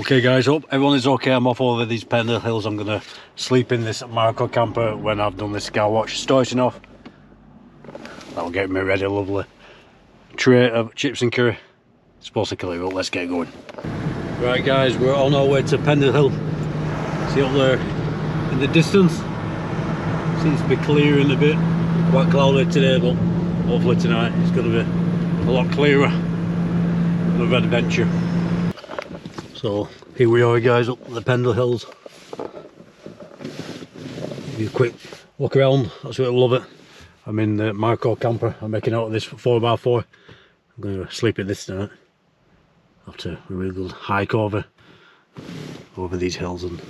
Okay guys, hope everyone is okay. I'm off over these Pendle hills. I'm gonna sleep in this Marco camper when I've done this scout watch. Starting off, that'll get me ready. A lovely tray of chips and curry. It's supposed to clear up. Let's get going. Right guys, we're on our way to Pendle Hill. See up there in the distance, seems to be clearing a bit. Quite cloudy today, but hopefully tonight it's going to be a lot clearer. Another adventure. So here we are guys, up the Pendle Hills. Give you a quick look around. Absolutely love it. I'm in the Marco camper. I'm making out of this 4x4. I'm going to sleep in this tonight after a really good hike over these hills and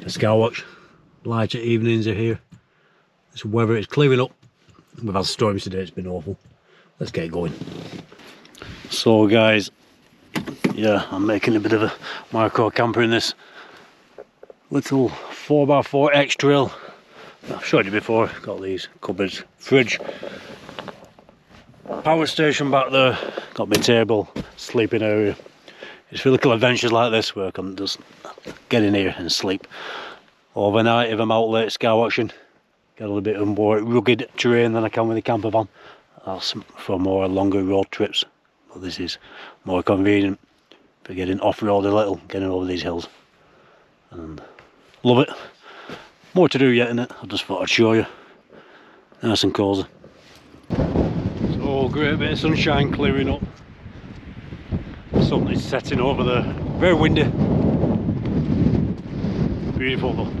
the scout watch. Lighter evenings are here. This weather is clearing up. We've had storms today, it's been awful. Let's get going. So guys, yeah, I'm making a bit of a Marco camper in this little 4x4 X trail. I've showed you before. Got these cupboards, fridge, power station back there, got my table, sleeping area. It's for little adventures like this where I can just get in here and sleep overnight if I'm out late scout watching. Get a little bit of more rugged terrain than I can with the camper van. That's for more longer road trips, but this is more convenient for getting off-road a little, getting over these hills. And love it. More to do yet in it. I just thought I'd show you. Nice and cosy. So great bit of sunshine clearing up. The sun is setting over there. Very windy. Beautiful though.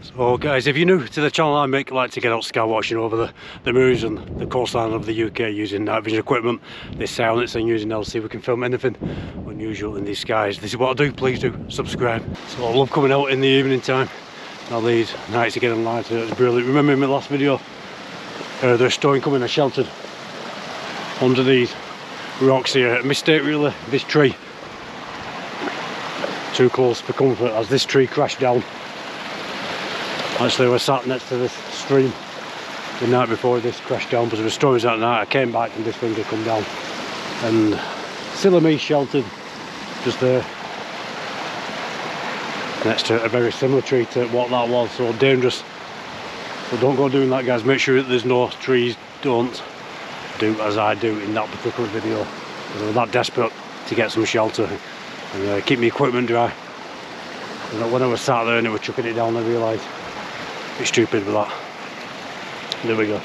So guys, if you're new to the channel, I like to get out scout watching over the moors and the coastline of the UK using night vision equipment. This silence and using LC, we can film anything unusual in these skies. This is what I do. Please do subscribe. So I love coming out in the evening time. Now these nights are getting lighter. It's brilliant. Remember in my last video, there's a storm coming. I sheltered under these rocks here. A mistake really. This tree too close for comfort as this tree crashed down. Actually, I was sat next to this stream the night before this crashed down because there were storms that night. I came back and this thing had come down, and still me sheltered just there next to a very similar tree to what that was. So dangerous. So don't go doing that guys. Make sure that there's no trees. Don't do as I do in that particular video. I was that desperate to get some shelter and keep my equipment dry. And when I was sat there and they were chucking it down, I realised a bit stupid with that. There we go.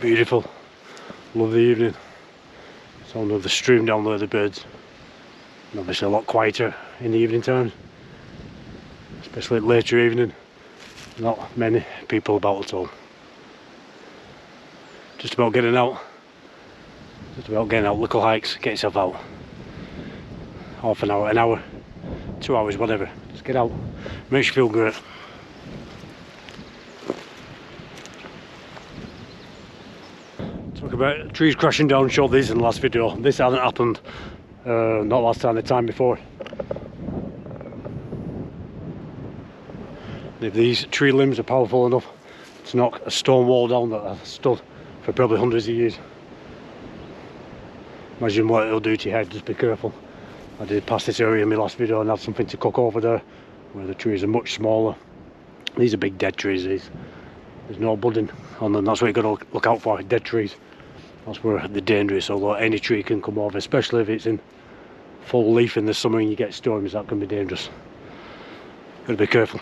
Beautiful. Love the evening. Sound of the stream down there, the birds. And obviously a lot quieter in the evening time, especially later evening. Not many people about at all. Just about getting out. Little hikes, get yourself out. Half an hour, 2 hours, whatever. Just get out. Makes you feel great. Talk about trees crashing down. Showed these in the last video. This hasn't happened. Not last time, the time before. If these tree limbs are powerful enough to knock a stone wall down that has stood for probably hundreds of years, imagine what it'll do to your head. Just be careful. I did pass this area in my last video and had something to cook over there where the trees are much smaller. These are big dead trees. There's no budding on them. That's what you've got to look out for, dead trees. That's where they're dangerous, although any tree can come over, especially if it's in full leaf in the summer and you get storms. That can be dangerous. Got to be careful.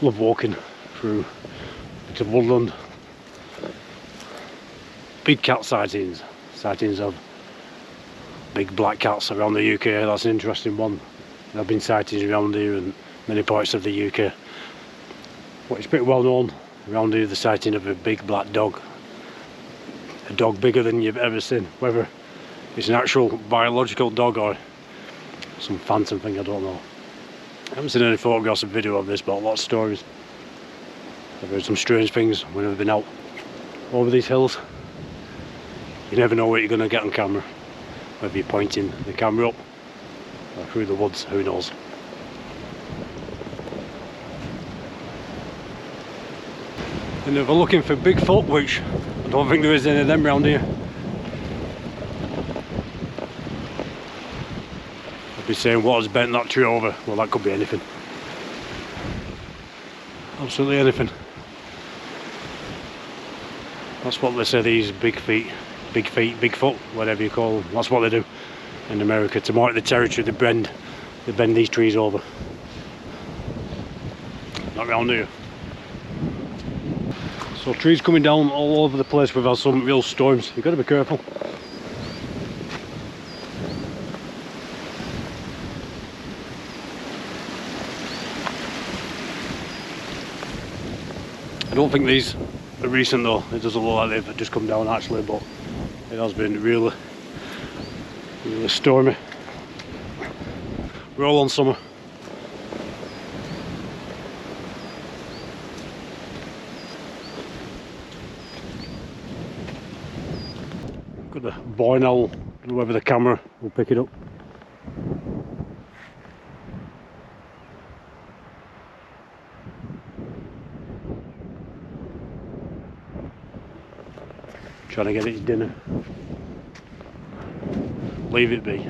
Love walking through bits of woodland. Big cat sightings of big black cats around the UK. That's an interesting one. There have been sightings around here in many parts of the UK. But it's pretty well known around here, the sighting of a big black dog. A dog bigger than you've ever seen. Whether it's an actual biological dog or some phantom thing, I don't know. I haven't seen any photographs or video of this, but a lot of stories. I've heard some strange things when I've been out over these hills. You never know what you're going to get on camera. Whether you're pointing the camera up or through the woods, who knows. And if we're looking for Bigfoot, which I don't think there is any of them around here, I'd be saying what has bent that tree over. Well, that could be anything. Absolutely anything. That's what they say, these Bigfoot, whatever you call them. That's what they do in America. To mark the territory, they bend these trees over. Not around here. So trees coming down all over the place. We've had some real storms. You've got to be careful. I don't think these are recent though. It doesn't look like they've just come down actually, but it has been really stormy. We're all on summer. Got the boy owl, whether the camera will pick it up. Trying to get its dinner. Leave it be.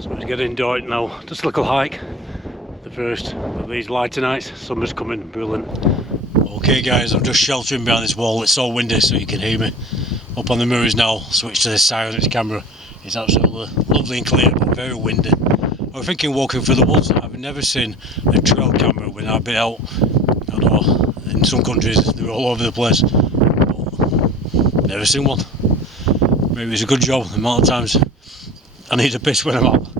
So it's getting dark now. Just a little hike. The first of these lighter nights. Summer's coming, brilliant. Okay guys, I'm just sheltering behind this wall. It's so windy so you can hear me. Up on the mirrors now, switch to this silence camera. It's absolutely lovely and clear, but very windy. I was thinking walking through the woods. I've never seen a trail camera when I've been out. I don't know. In some countries they're all over the place, but never seen one. Maybe it's a good job. The amount of times I need a piss when I'm out. So,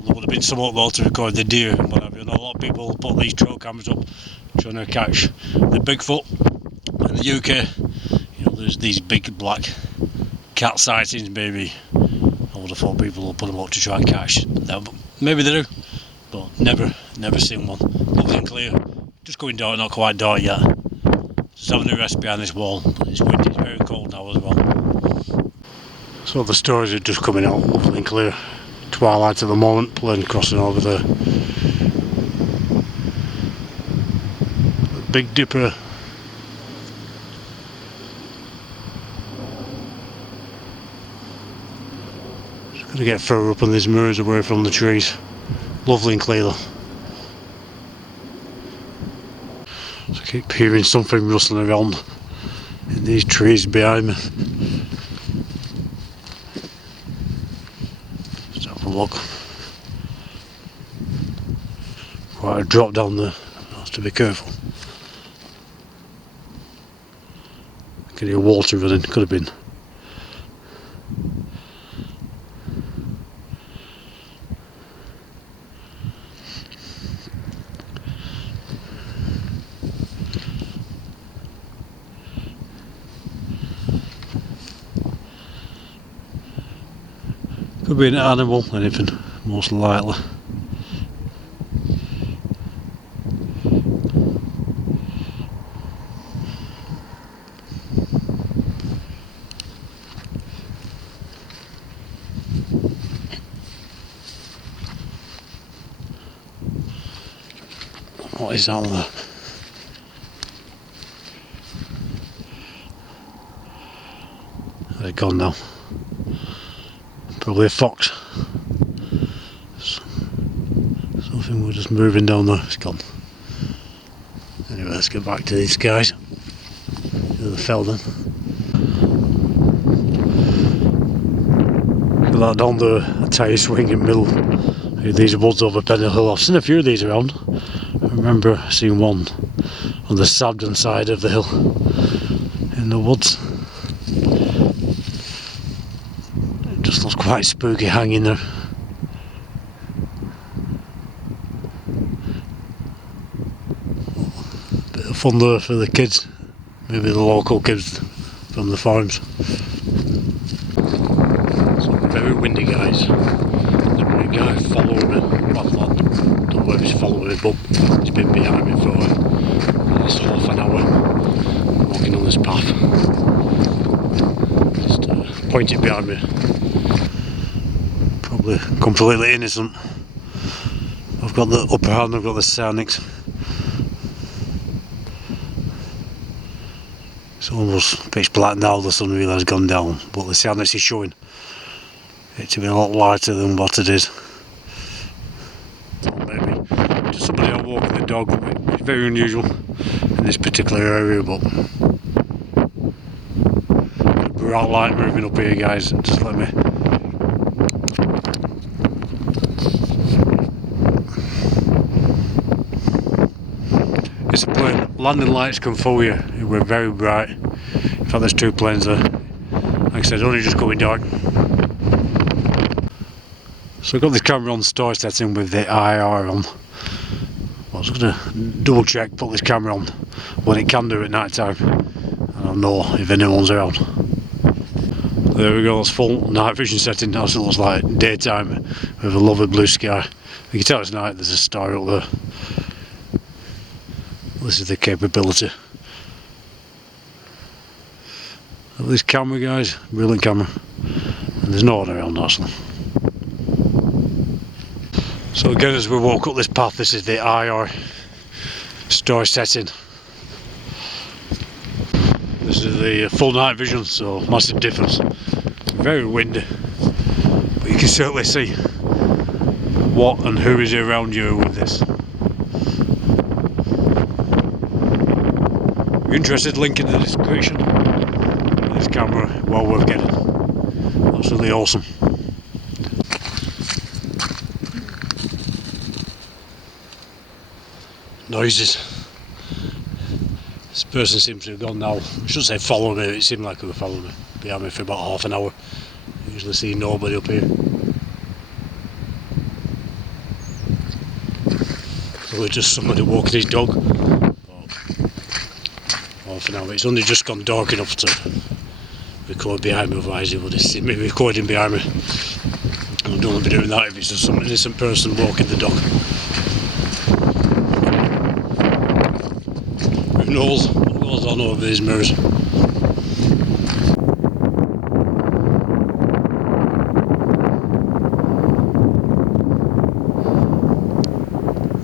there would have been some up there to record the deer and whatever. And a lot of people put these trail cameras up trying to catch the Bigfoot. In the UK, you know, there's these big black cat sightings. Maybe I would have thought people will put them up to try and catch them. Maybe they do. But never seen one. Lovely and clear. Just going dark, not quite dark yet. Just having a rest behind this wall. It's windy, it's very cold now as well. So the stories are just coming out, lovely and clear. Twilight at the moment, plane crossing over there. The Big Dipper. Just got to get further up on these mirrors away from the trees. Lovely and clear though. So I keep hearing something rustling around in these trees behind me. Let's have a look. Quite a drop down there. Has to be careful. I can hear water running. Could have been. Could be an animal, anything, most likely. What is that there? They're gone now. Probably a fox. Something we're just moving down there. It's gone. Anyway, let's get back to these guys. The fell then. Look at that down there, a tire swing in the middle. These woods over Pendle Hill. I've seen a few of these around. I remember seeing one on the Sabden side of the hill in the woods. It just looks quite spooky hanging there. Bit of fun there for the kids, maybe the local kids from the farms. So very windy guys. There's a guy following me. know if he's following me, but he's been behind me for the last half an hour walking on this path. Just pointed behind me. Probably completely innocent. I've got the upper hand, I've got the soundings. It's almost pitch black now, the sun really has gone down, but the soundness is showing it to be a lot lighter than what it is. Or maybe just somebody out walking the dog. It's very unusual in this particular area, but bright light moving up here, guys. Just let me. It's a plane. Landing lights come through here. It were very bright. In fact, there's two planes there. Like I said, only just going dark. So I've got this camera on storage setting with the IR on. I was going to double check, put this camera on what it can do at night time. I don't know if anyone's around. There we go, that's full night vision setting. Now it looks like daytime with a lovely blue sky. You can tell it's night, there's a star up there. This is the capability of this camera, guys. Brilliant camera. And there's no one around actually. So again, as we walk up this path, this is the IR storage setting. This is the full night vision, so massive difference. Very windy, but you can certainly see what and who is around you with this. If you're interested, link in the description. This camera, well worth getting. Absolutely awesome. Noises. This person seems to have gone now. I should say follow me, it seemed like he was following me. Behind me for about half an hour. I usually see nobody up here. Probably just somebody walking his dog. Half an hour. It's only just gone dark enough to record behind me, otherwise he would have seen me recording behind me. And I don't want to be doing that if it's just some innocent person walking the dog. Who knows? What goes on over these mirrors?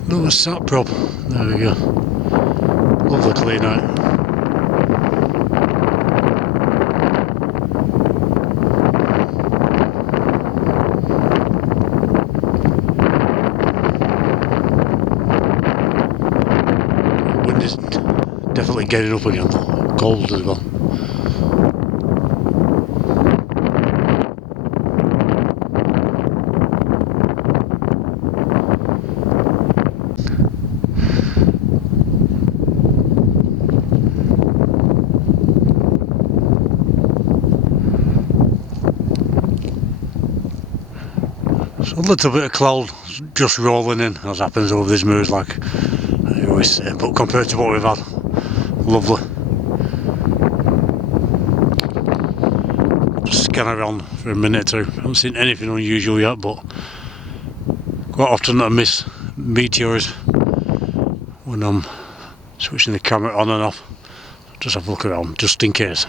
Another sat prop. There we go. Lovely clean night. Wind is definitely getting up again. Cold as well. So a little bit of cloud just rolling in, as happens over these mirrors, like I always say, but compared to what we've had, lovely. Just scan around for a minute or two. I haven't seen anything unusual yet, but quite often I miss meteors when I'm switching the camera on and off. Just have a look around, just in case.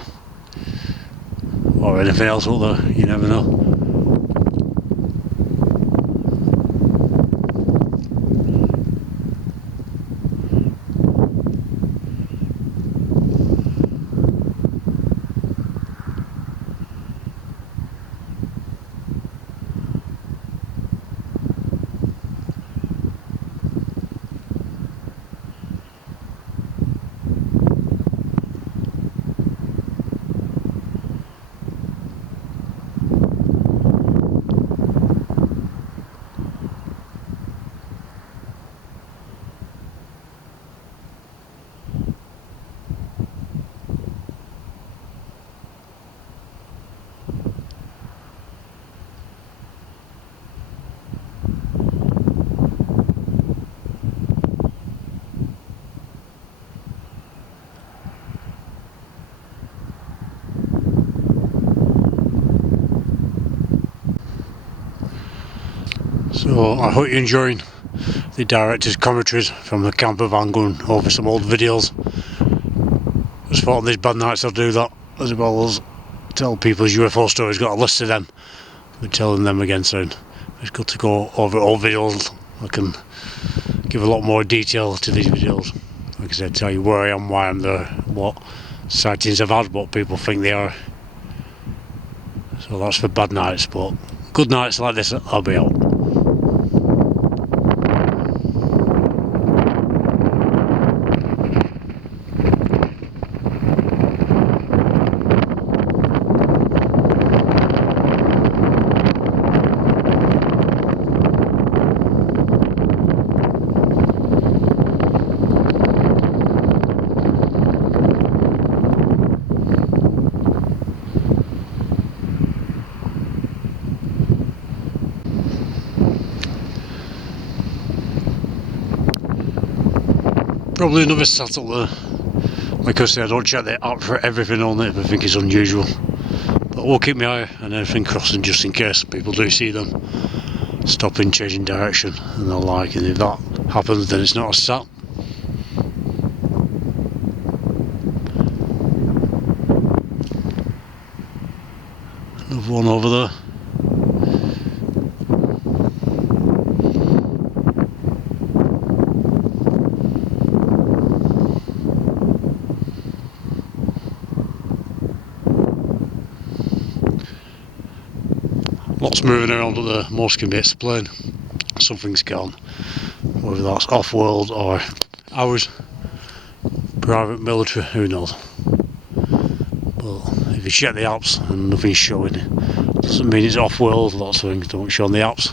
Or anything else up there, you never know. So I hope you're enjoying the director's commentaries from the camper van going over some old videos. Just thought on these bad nights I'll do that, as well as tell people's UFO stories. Got a list of them, we're telling them again soon. It's good to go over old videos. I can give a lot more detail to these videos. Like I said, tell you where I am, why I'm there, what sightings I've had, what people think they are. So that's for bad nights, but good nights like this I'll be out. Probably another sat up there. Like I say, I don't check the app for everything on it if I think it's unusual. But I will keep my eye on anything crossing just in case people do see them. Stopping, changing direction and the like, and if that happens then it's not a sat. Another one over there. Lots moving around up there, most can be explained. Something's gone, whether that's off-world or ours, private, military, who knows. But if you check the apps and nothing's showing, doesn't mean it's off-world. Lots of things don't show on the apps.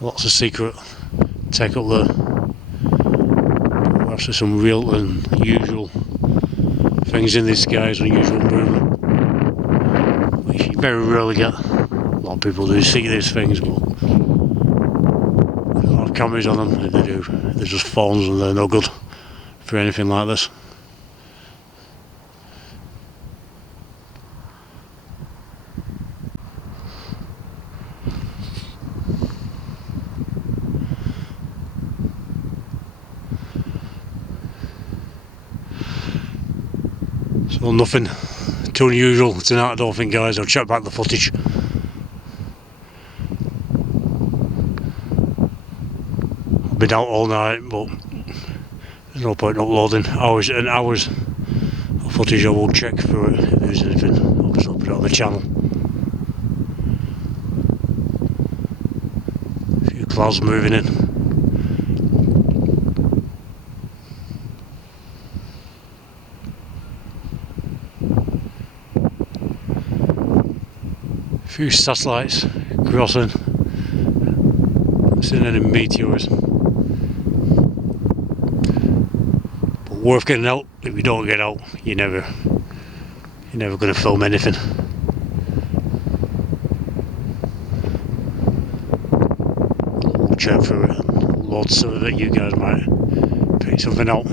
Lots of secret tech up there. Actually some real and usual things in the skies, unusual movement, which you very rarely get. A lot of people do see these things, but there's a lot of cameras on them. If they do, they're just phones and they're no good for anything like this. So nothing too unusual tonight, I don't think, guys. I'll check back the footage. I've been out all night, but there's no point in uploading hours and hours of footage. I will check through it if there's anything. Obviously I'll put it on the channel. A few clouds moving in. A few satellites crossing. Not seen any meteors. But worth getting out. If you don't get out, you're never going to film anything. We'll check through it and load some of it. You guys might pick something out.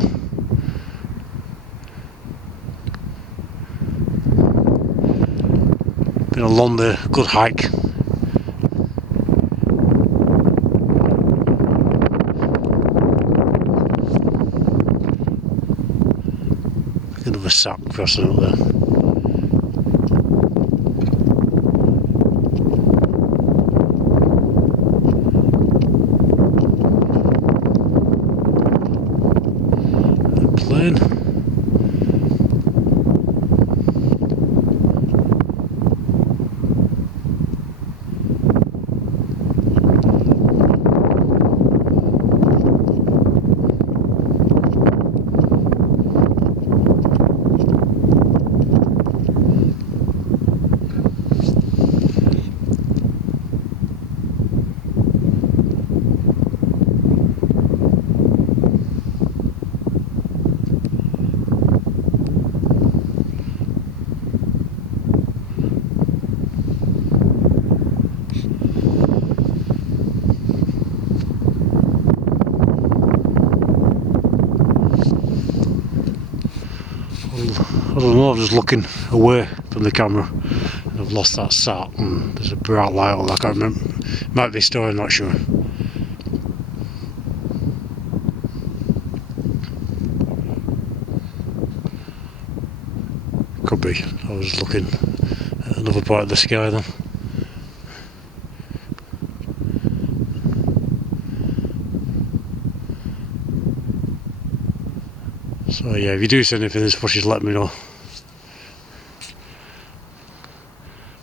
Been a long day, good hike. Another sap crossing up there. A plane. I don't know, I'm just looking away from the camera and I've lost that sat, and there's a bright light on. I can't remember, might be a star, I'm not sure. Could be. I was looking at another part of the sky then. So yeah, if you do see anything in this bush, let me know.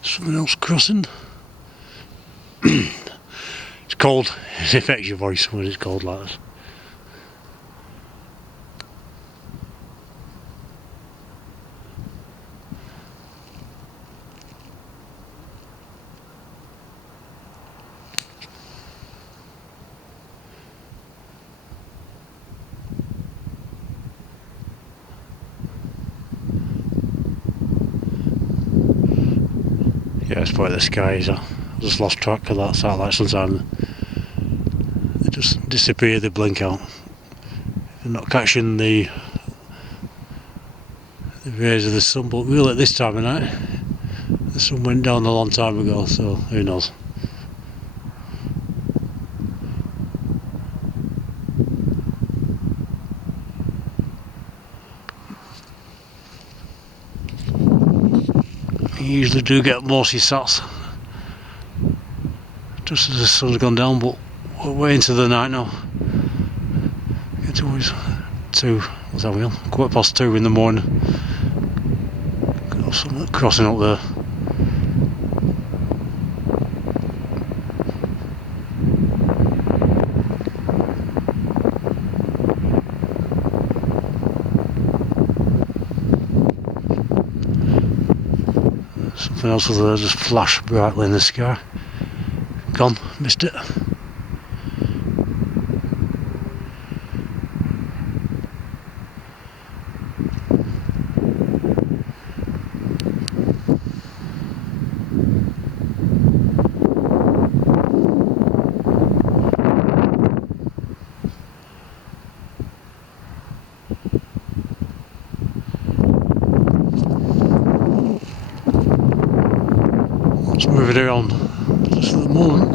Something else crossing. It's cold. It affects your voice when it's cold like this. Yeah, it's part of the skies. I just lost track of that satellite. Sometimes they just disappear, they blink out. They're not catching the rays of the sun, but we will at this time of night. The sun went down a long time ago, so who knows. You usually do get morsey sats just as the sun's gone down, but we're way into the night now. Get towards 2, what's that we on? 2:15 in the morning. Got something crossing up there. Something else was there, just flashed brightly in the sky. Gone, missed it. Let's move it around just at the moment.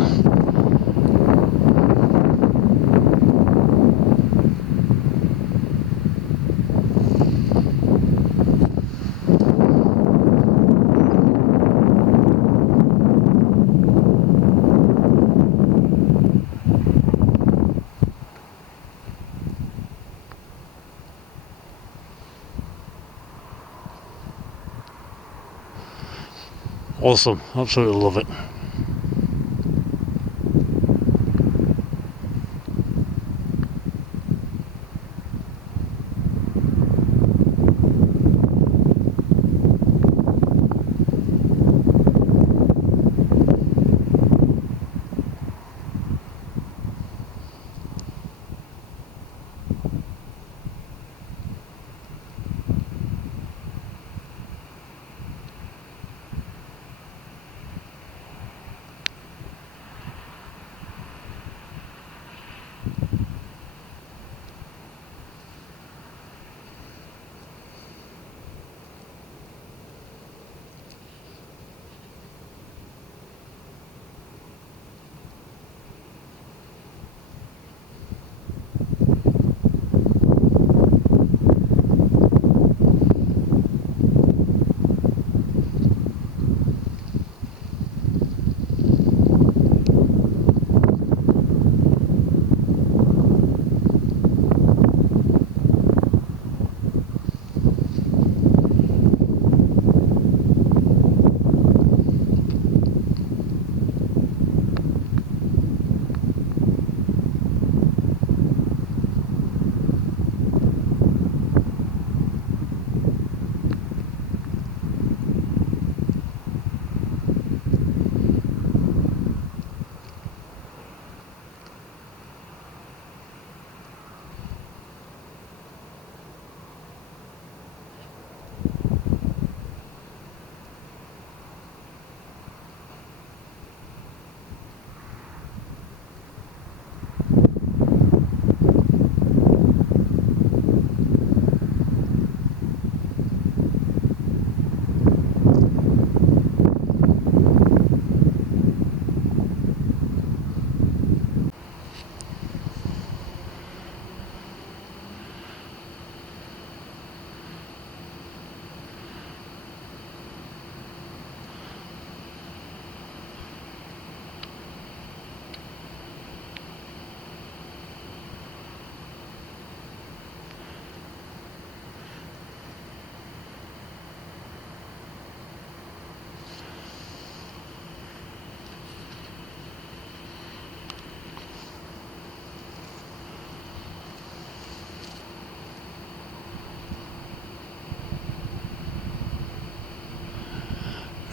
Awesome, absolutely love it.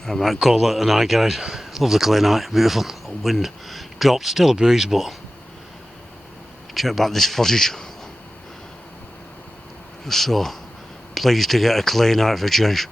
I might call it a night, guys. Lovely clear night, beautiful. Wind dropped, still a breeze, but check back this footage. Just so pleased to get a clear night for a change.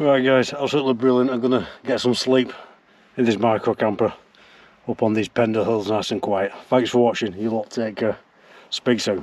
Right guys, absolutely brilliant. I'm gonna get some sleep in this micro camper up on these Pendle hills, nice and quiet. Thanks for watching. You lot take care. Speak soon.